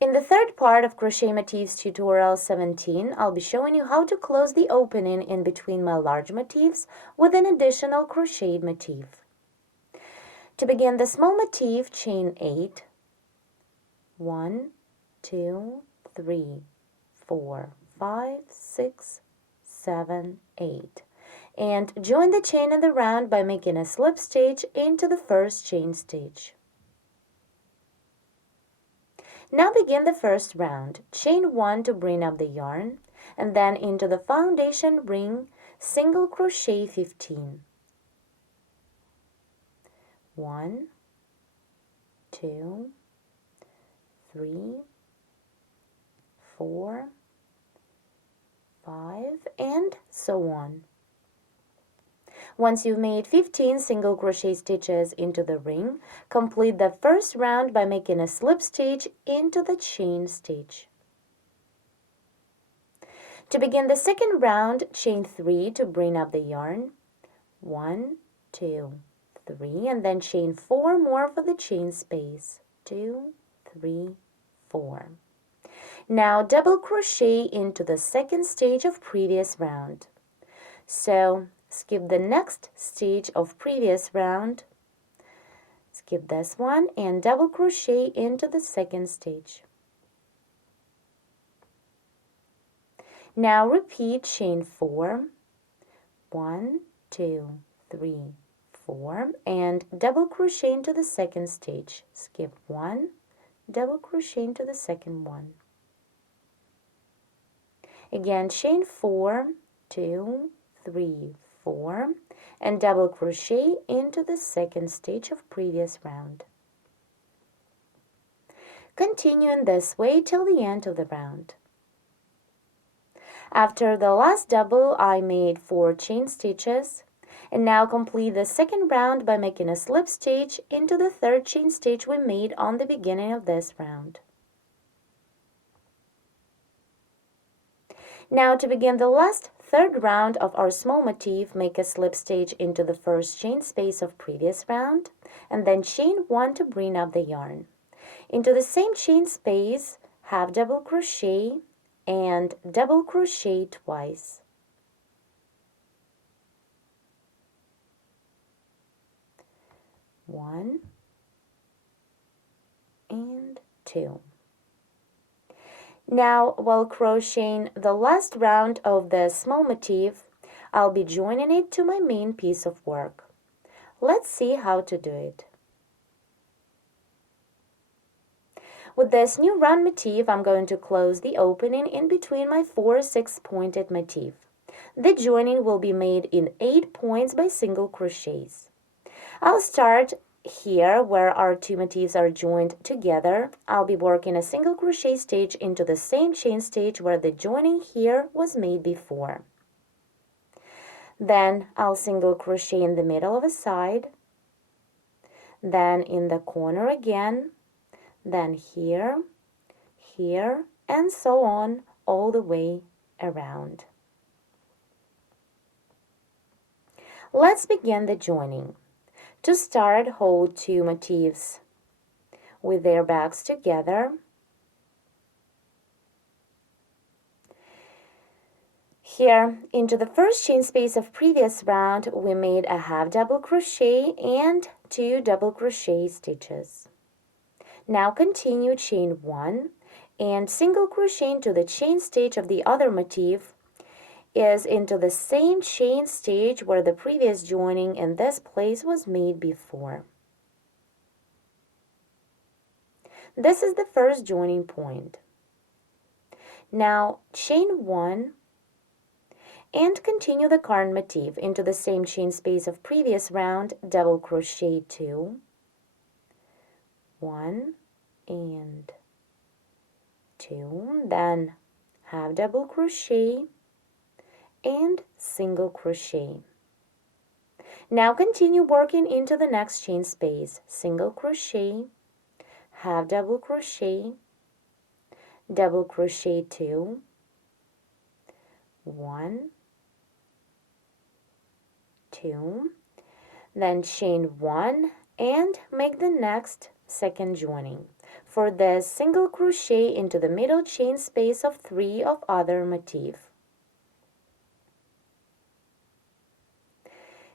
In the third part of Crochet Motifs tutorial 17, I'll be showing you how to close the opening in between my large motifs with an additional crocheted motif. To begin the small motif, chain 8, 1, 2, 3, 4, 5, 6, 7, 8. And join the chain in the round by making a slip stitch into the first chain stitch. Now begin the first round. Chain 1 to bring up the yarn, and then into the foundation ring, single crochet 15. 1, 2, 3, 4, 5, and so on. Once you've made 15 single crochet stitches into the ring, complete the first round by making a slip stitch into the chain stitch. To begin the second round, chain 3 to bring up the yarn. 1, 2, 3, and then chain 4 more for the chain space. 2, 3, 4. Now double crochet into the second stage of previous round. So skip the next stage of previous round, skip this one, and double crochet into the second stage. Now repeat chain 4, 1, 2, 3, 4, and double crochet into the second stage. Skip 1, double crochet into the second one. Again, chain 4, 2, 3, 4, and double crochet into the second stage of previous round. Continue in this way till the end of the round. After the last double, I made 4 chain stitches, and now complete the second round by making a slip stitch into the third chain stitch we made on the beginning of this round. Now to begin the last third round of our small motif, make a slip stitch into the first chain space of previous round, and then chain 1 to bring up the yarn. Into the same chain space, half double crochet and double crochet twice. 1 and 2. Now, while crocheting the last round of the small motif, I'll be joining it to my main piece of work. Let's see how to do it. With this new round motif, I'm going to close the opening in between my 4 6-pointed motif. The joining will be made in 8 points by single crochets. I'll start here where our 2 motifs are joined together. I'll be working a single crochet stitch into the same chain stitch where the joining here was made before. Then I'll single crochet in the middle of a side, then in the corner again, then here, here, and so on all the way around. Let's begin the joining. To start, hold 2 motifs with their backs together. Here, into the first chain space of previous round, we made a half double crochet and 2 double crochet stitches. Now continue chain 1 and single crochet into the chain stitch of the other motif is into the same chain stitch where the previous joining in this place was made before. This is the first joining point. Now chain 1 and continue the current motif into the same chain space of previous round, double crochet 2, 1 and 2, then half double crochet and single crochet. Now continue working into the next chain space, single crochet, half double crochet 2, 1, 2, then chain 1 and make the next second joining. For this, single crochet into the middle chain space of 3 of other motif.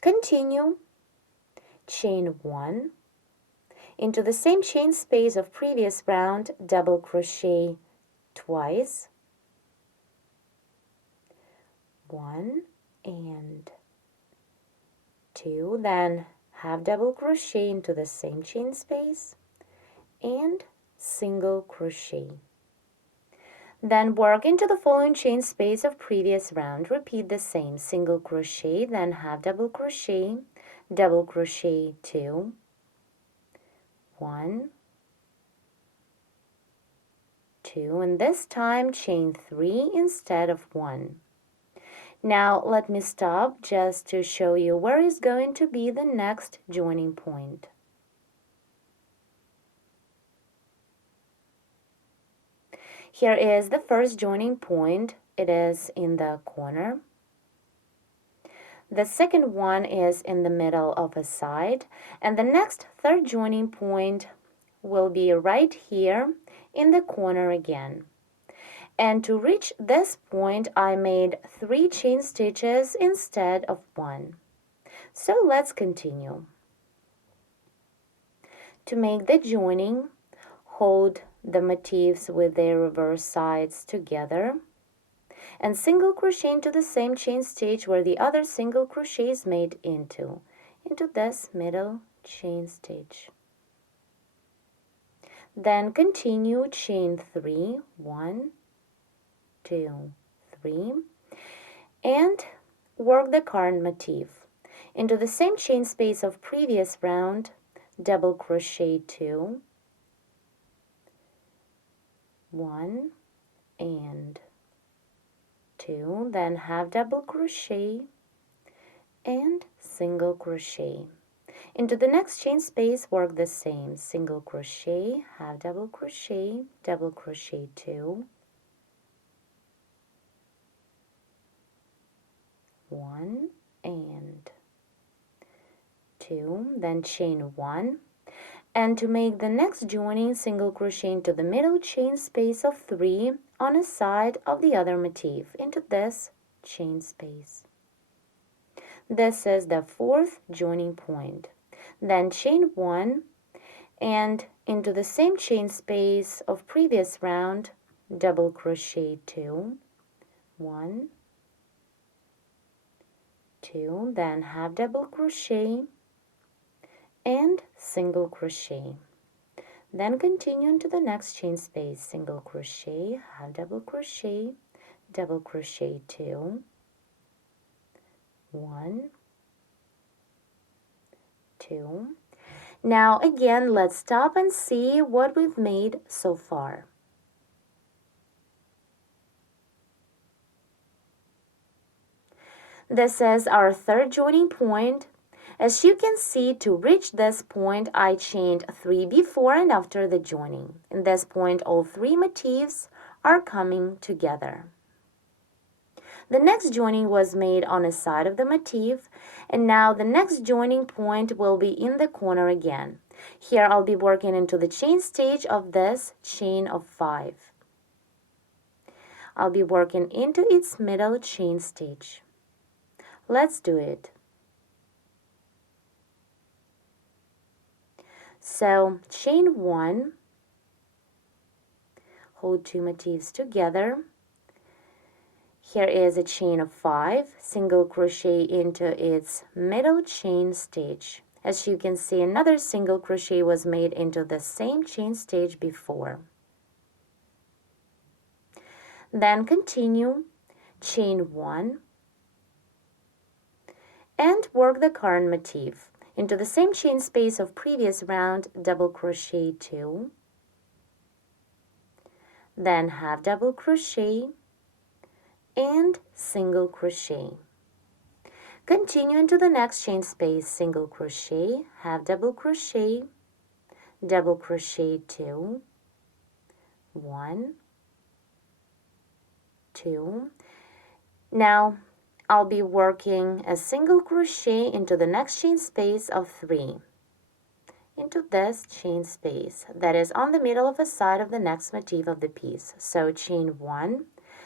Continue, chain 1, into the same chain space of previous round, double crochet twice, 1 and 2, then half double crochet into the same chain space and single crochet. Then work into the following chain space of previous round. Repeat the same, single crochet, then half double crochet 2, 1, 2, and this time chain 3 instead of 1. Now let me stop just to show you where is going to be the next joining point. Here is the first joining point. It is in the corner. The second one is in the middle of a side, and the next third joining point will be right here in the corner again. And to reach this point, I made 3 chain stitches instead of 1. So let's continue. To make the joining, hold the motifs with their reverse sides together and single crochet into the same chain stitch where the other single crochet is made into this middle chain stitch. Then continue chain 3, 1, 2, 3, and work the current motif. Into the same chain space of previous round, double crochet 2, 1 and 2, then half double crochet and single crochet. Into the next chain space, work the same, single crochet, half double crochet 2, 1 and 2, then chain 1, and to make the next joining, single crochet into the middle chain space of 3 on a side of the other motif into this chain space. This is the fourth joining point. Then chain 1 and into the same chain space of previous round, double crochet 2, 1, 2, then half double crochet and single crochet. Then continue into the next chain space, single crochet, half double crochet 2, 1, 2. Now again, let's stop and see what we've made so far. This is our third joining point. As you can see, to reach this point, I chained 3 before and after the joining. In this point, all 3 motifs are coming together. The next joining was made on a side of the motif, and now the next joining point will be in the corner again. Here I'll be working into the chain stitch of this chain of 5. I'll be working into its middle chain stitch. Let's do it. So chain 1, hold 2 motifs together. Here is a chain of 5, single crochet into its middle chain stitch. As you can see, another single crochet was made into the same chain stitch before. Then continue, chain 1, and work the current motif. Into the same chain space of previous round, double crochet 2, then half double crochet and single crochet. Continue into the next chain space, single crochet, half double crochet 2, 1, 2. Now I'll be working a single crochet into the next chain space of 3 into this chain space that is on the middle of the side of the next motif of the piece. So chain 1,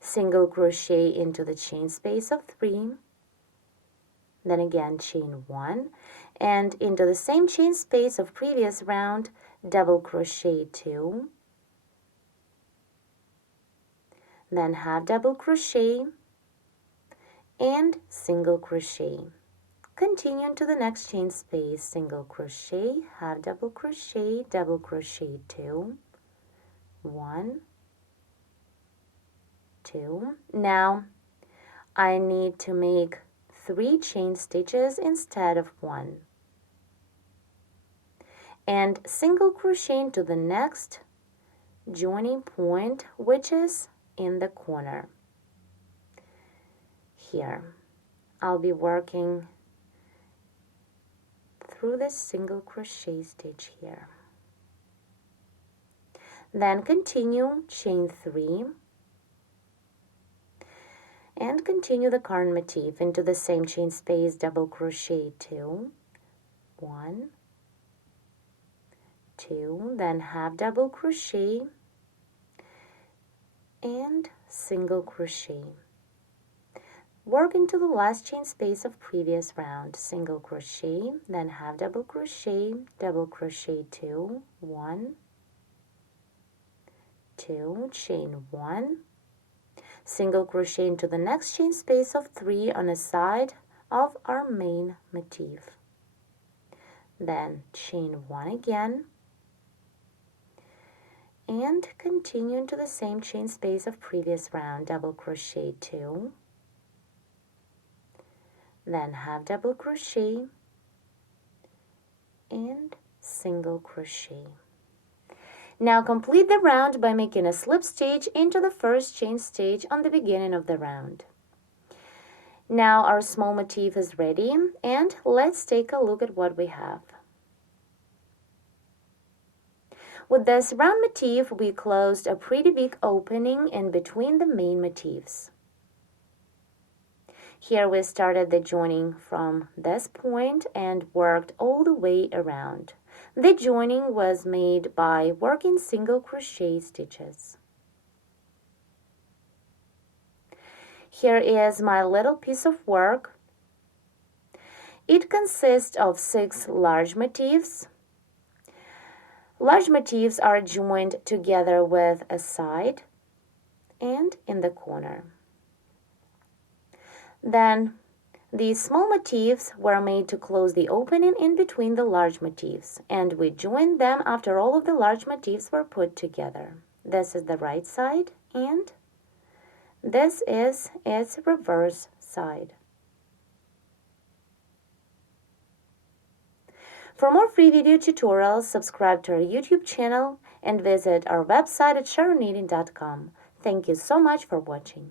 single crochet into the chain space of 3, then again chain 1, and into the same chain space of previous round, double crochet 2, then half double crochet and single crochet. Continue into the next chain space, single crochet, half double crochet 2, 1, 2. Now I need to make 3 chain stitches instead of 1, and single crochet into the next joining point, which is in the corner. Here I'll be working through this single crochet stitch here. Then continue chain 3 and continue the current motif into the same chain space, double crochet 2, 1, 2, then half double crochet and single crochet. Work into the last chain space of previous round, single crochet, then half double crochet 2, 1, 2, chain 1, single crochet into the next chain space of 3 on a side of our main motif. Then chain 1 again, and continue into the same chain space of previous round, double crochet 2, then half double crochet and single crochet. Now complete the round by making a slip stitch into the first chain stitch on the beginning of the round. Now our small motif is ready, and let's take a look at what we have. With this round motif, we closed a pretty big opening in between the main motifs. Here we started the joining from this point and worked all the way around. The joining was made by working single crochet stitches. Here is my little piece of work. It consists of 6 large motifs. Large motifs are joined together with a side and in the corner. Then these small motifs were made to close the opening in between the large motifs, and we joined them after all of the large motifs were put together. This is the right side, and this is its reverse side. For more free video tutorials, subscribe to our YouTube channel and visit our website at sharonknitting.com. Thank you so much for watching.